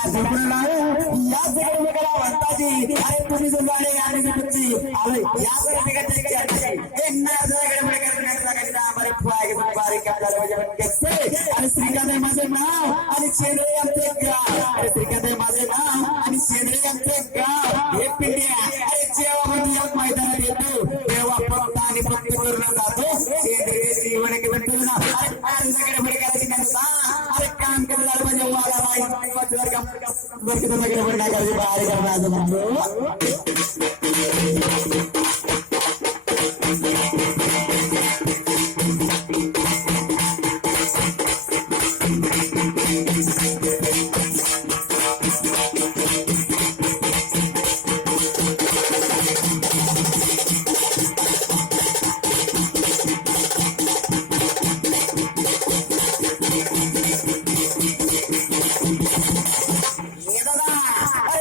अरे तुम्ही जो गाडी आणि आणि श्रीकांत माझे नाव आणि शेंद्रे आमचे गाव अरे श्रीकांत माझे नाव आणि शेंद्रे आमचे गाव हे पिंड्या अरे जेव्हा आपण या मैदानात येतो तेव्हा फक्त आणि फक्त करून जातो शेंद्रे जीवन अरे काम करायला म्हणजे बाहेर करणार म्हणतो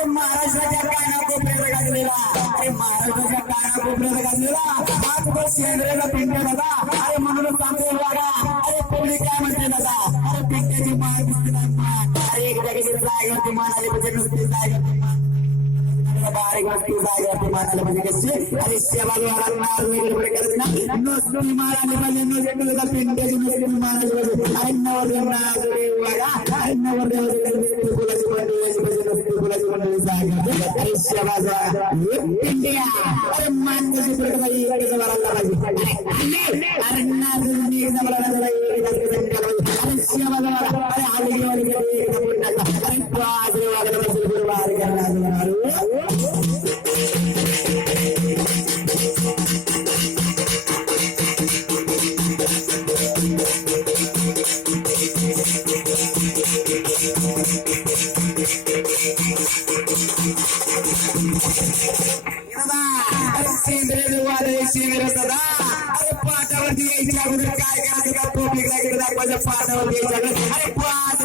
महाराष्ट्राच्या कानाकोपऱ्यात गाजलेला हाच शेंद्रेला पिंट्या दादा अरे म्हणून सांगतो बघा अरे पब्लिक काय म्हणते दादा अरे पिंट्याची मान दिसते अरे एक जागेची जागेवरती मान आली म्हणजे नुसती जागेवरती बारीक वस्तू जागेवरती मान आली म्हणजे कशी अरे शेवाजवाला नार वेगळे करत ना नुसती मान आली म्हणजे नुसती पिंट्याची नुसती मान आली म्हणजे अरे नवरदेव नाजरे बघा अरे नवरदेव फुलाची मंडळी जागे अरे शेवाजवाला पिंट्या अरे मान कशी पडत बाई इकडे वराला पाहिजे अरे नाजरे एकदम अरे शेवाजवाला अरे आली वाली अरे बाजरे वागले बाहेर करणार अरे पाठावरती यायच्या अगोदर काय करायचं का पब्लिकला दाखवायचं पाठावरती यायच्या अरे पाच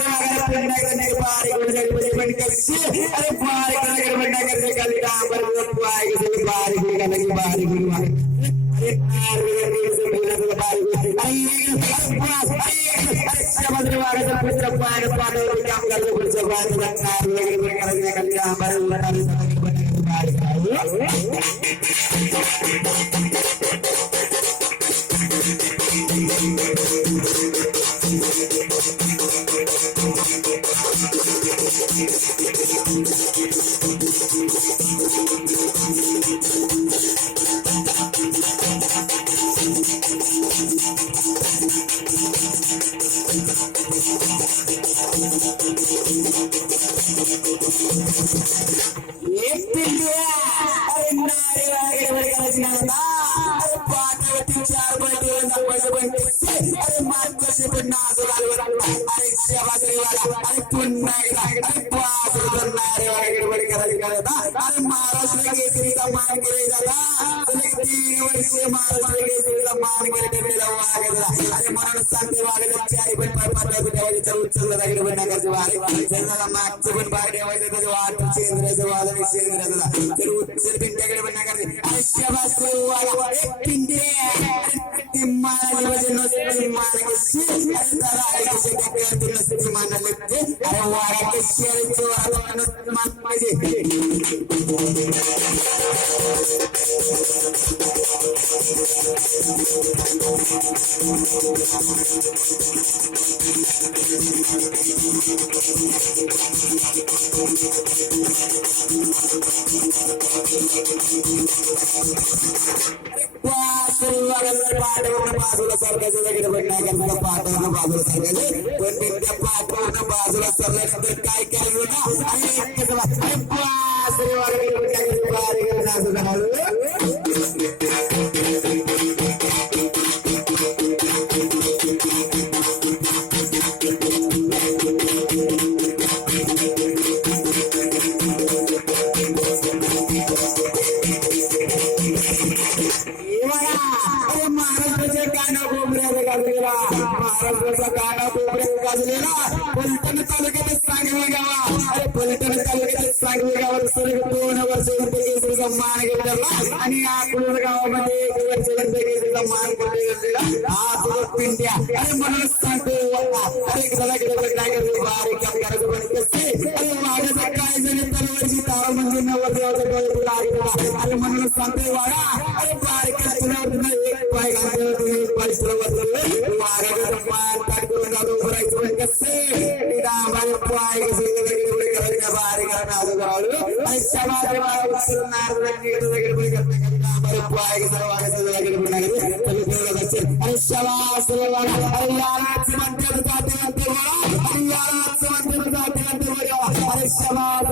अरे महाराष्ट्र केसरीचा मान केले जाता 3 वर्ष महाराष्ट्र केसरीचा मान केलेला अरे म्हणून सांगते वागेला चारी पण पाठवायचं ठेवायचं उचललं जागे बंडाकाचं वागे त्यांना मागचं पण बाहेर ठेवायचं त्याचं वाट शेंद्राचं वादळ शेंद्राचं तर उचल पिंट्याकडे बंडाकाचे अरे शबास वागा पिंटे मानाली म्हणजे नसते मान नसते मानाले अरे वागा कशी मान पाहिजे बाजूला सरकायचं वगैरे बघण्याकरता पाठवणं बाजूला सरकायचं पण त्या पाठवणं बाजूला सरल्यानंतर काय केलं ना आणि बाजरी वगैरे महाराष्ट्राच्या कानाकोपऱ्यात गाजलेला फलटण तालुक्यात सांगवी गावा अरे फलटण तालुक्यात सांगवी गावात सलग 2 वर्ष केसरीचा मान घेतलेला आणि अकलूज गावामध्ये 1 वर्ष केसरीचा मान घेतलेला हा पिंट्या अरे म्हणून सांगतो अरे बारीक काम करायचं पण कसे अरे नवरदेवाचं डोळे लागला आणि म्हणून सांगते वाडा अरे बारक्या तुला एक पाय घालते एक पाय सुरवत वाघाचं पाय ताट करून जातो भरायचं कसे डांबाचे पाय कसे करायचे बारीक नाजूक राहू आणि समाज उचलणार डांबाचे पाय कसं वागायचं अरे शबास अरे यालाच म्हणते जाते म्हणते अरे यालाच म्हणते जाते म्हणते अरे शबास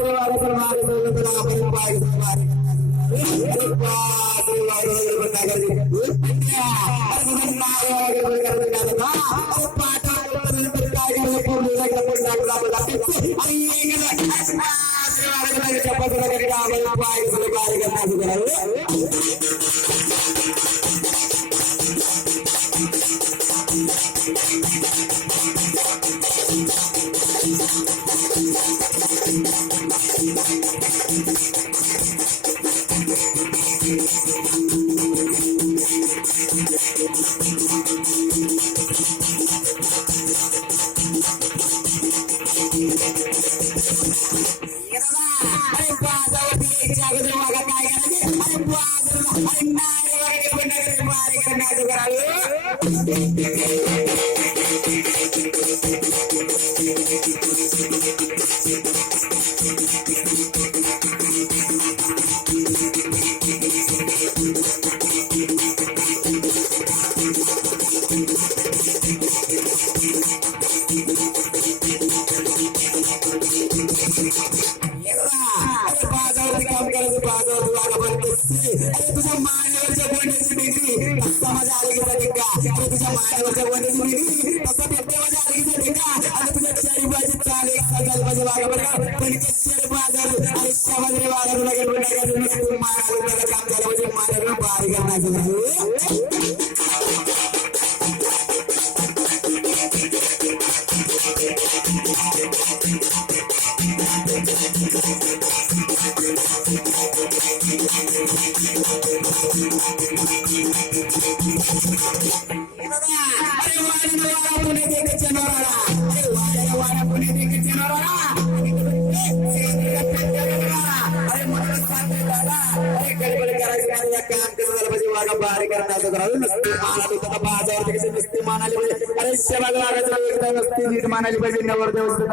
तुझ्या मानवाच्या बोलण्याची डिग्री समाजा आली की का तुझ्या मानवाच्या बोलण्याची डिग्री तसं पेट्यामध्ये आली की का आणि तुझ्या चारी बाजू चालेल सगळ्या बाजू वागा पण शेअर बाजार आणि समाज वागा लागेल मानाला काम झालं म्हणजे मानाला बाहेर करण्याचं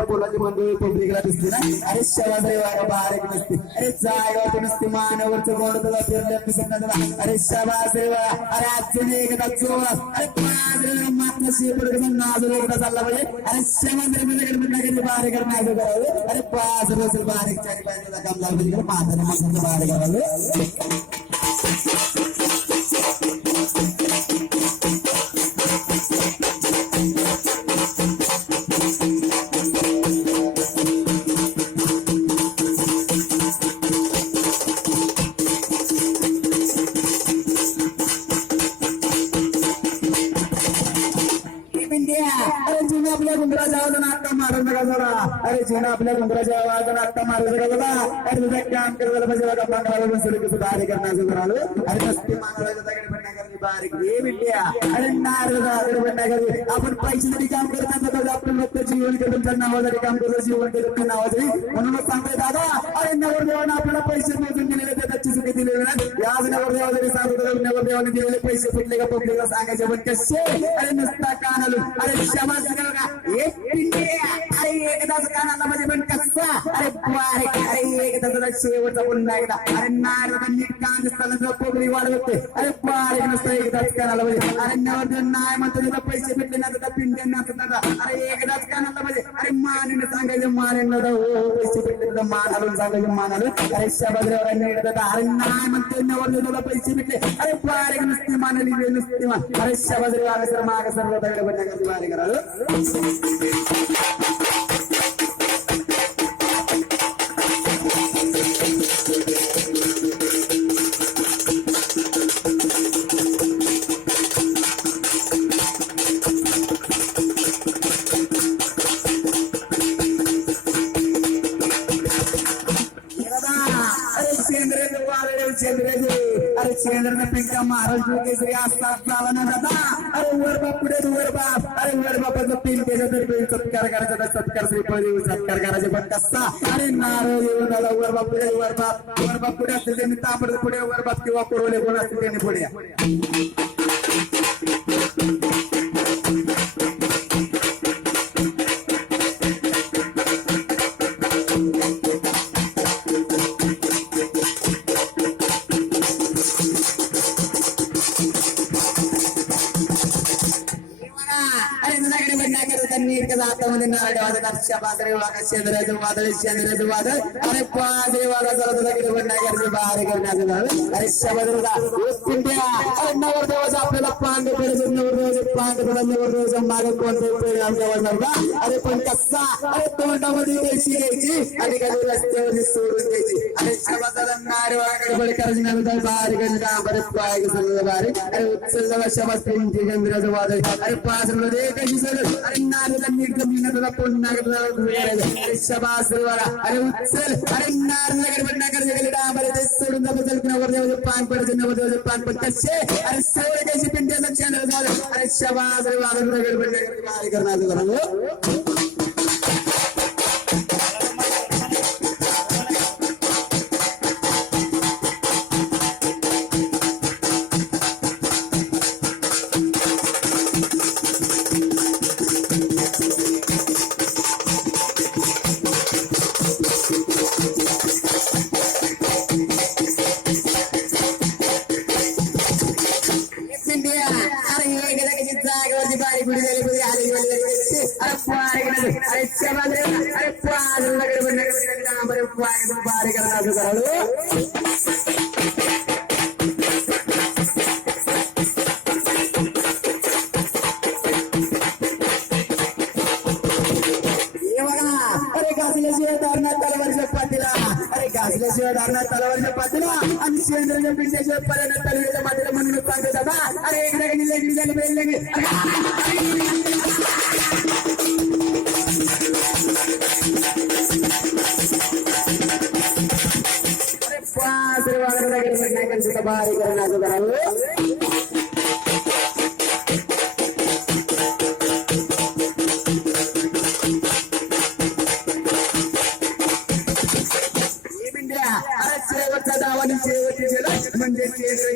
पोलाची मंदिर पब्लिकला दिसते ना अरे शबाद्री वागा बारीक नसते अरे जायगाव नसते मानवरचं गोड तुला फिरल्या अरे शबाद्री अरे अजून एकदा जोर अरे मात्र शेपड नाजून एकदा चालला पाहिजे अरे शबाद्री बारीक करावं अरे 5 रोज बारीक चारी पाहिजे काम झालं पाहिजे म्हातारे माणसाचं बारीक करावं अरे जीना आपल्या गुंगराच्या आवाजानं आत्ता मारायचं का बघा अरे तुझं काम करायला पाहिजे बघा मागवायला बसलं कसं बारीक करण्याचं राहिलो अरे नसते मानवायचं दगड बारीक हे विद्या अरे नारळ आपण पैशासाठी काम करताना आपण लोक जीवन केलं नावासाठी काम करतो जीवन केलं नावासाठी म्हणूनच सांगतोय दादा अरे नवरदेवानं आपल्याला पैसे मोजून दिलेले त्याची चुकी दिलेली ना याच नवरदेवा जरी सांगतो नवरदेवाने दिलेले पैसे कुठले का पब्लिकला सांगायचे पण कसे अरे नसता कान आलो अरे क्षमा का अरे एकदाच कानाला म्हणजे पण कसा अरे बारीक अरे एकदा शेवटचा पुन्हा एकदा अरे नारदांनी कान दिसताना पब्लिक वाढवते अरे बारीक नसतं एकदाच कानाला म्हणजे अरे नवरदेव नाही म्हणतो त्याला पैसे भेटले ना तर पिंड्या नाचत अरे एकदाच कानाला म्हणजे अरे मानेने सांगायचं मानेन पैसे भेटले तर मान आलो सांगायचं मान आलो अरे शबाद्रेवारांनी अरे नाही म्हणतो नवरदेव तुला पैसे भेटले अरे बारीक नुसती मानली नुसती मान अरे शबाद्रेवार सर माग सर्व बारीक करावं अरे चेंद्रने पिंट्या महाराज केसरी असतात झाला ना दादा अरे वर बाप पुढे वर बाप अरे वर बापाचं पिन केलं तर सत्कार करायचा तर सत्कार श्रीफळ देऊ सत्कार करायचे पण कसा अरे नारळ येऊन आला वर बाप पुढे वर बाप पुढे असतील त्यांनी तापड पुढे वर बाप किंवा कोरवले कोण असतील त्यांनी पुढे हातामध्ये नारळ वादकाच्या बाजरे वागा शेंद्राचं वादळ अरे पाजरे वादा तुझ्याकडे बंडागरचे बाहेर करण्याचं अरे शबाजरदा पिंट्या अरे नवरदेवाचं आपल्याला पांड पडायचं नवरदेवाचे पांड पडा नवरदेवाच्या मागे कोणते परिणाम जवळ का अरे पण कसा अरे तोंडामध्ये घ्यायची आणि काही रस्त्यावर सोडून द्यायची अरे शबाजरदा नारळ वागाकडे बळे करायची बाहेर करण्याचा बरे पाय समजा बाहेर अरे उचलला शबाज पिंटी चंद्राचं वादळ अरे पाच मध्ये कशी सगळं अरे नारळ अरे शबास अरे उचल अरे नारळ सोडून नवरदेवाचे पान पडायचे नवरदेवाचे पान पण कसे अरे सगळे कशी पिंट्याचं चॅनल झालं अरे शबास अरे करणार गाजल्याशिवाय धारणार तलवारच्या पातीला आणि शेंद्राच्या पिंट्याशिवाय पर्यंत तलवारीच्या पातीला म्हणून सांगते दादा अरे एकदा लेगडी झाली बेल अरे पाच वागण्याचं बाहेर करण्याचं करावं म्हणजे बाहेर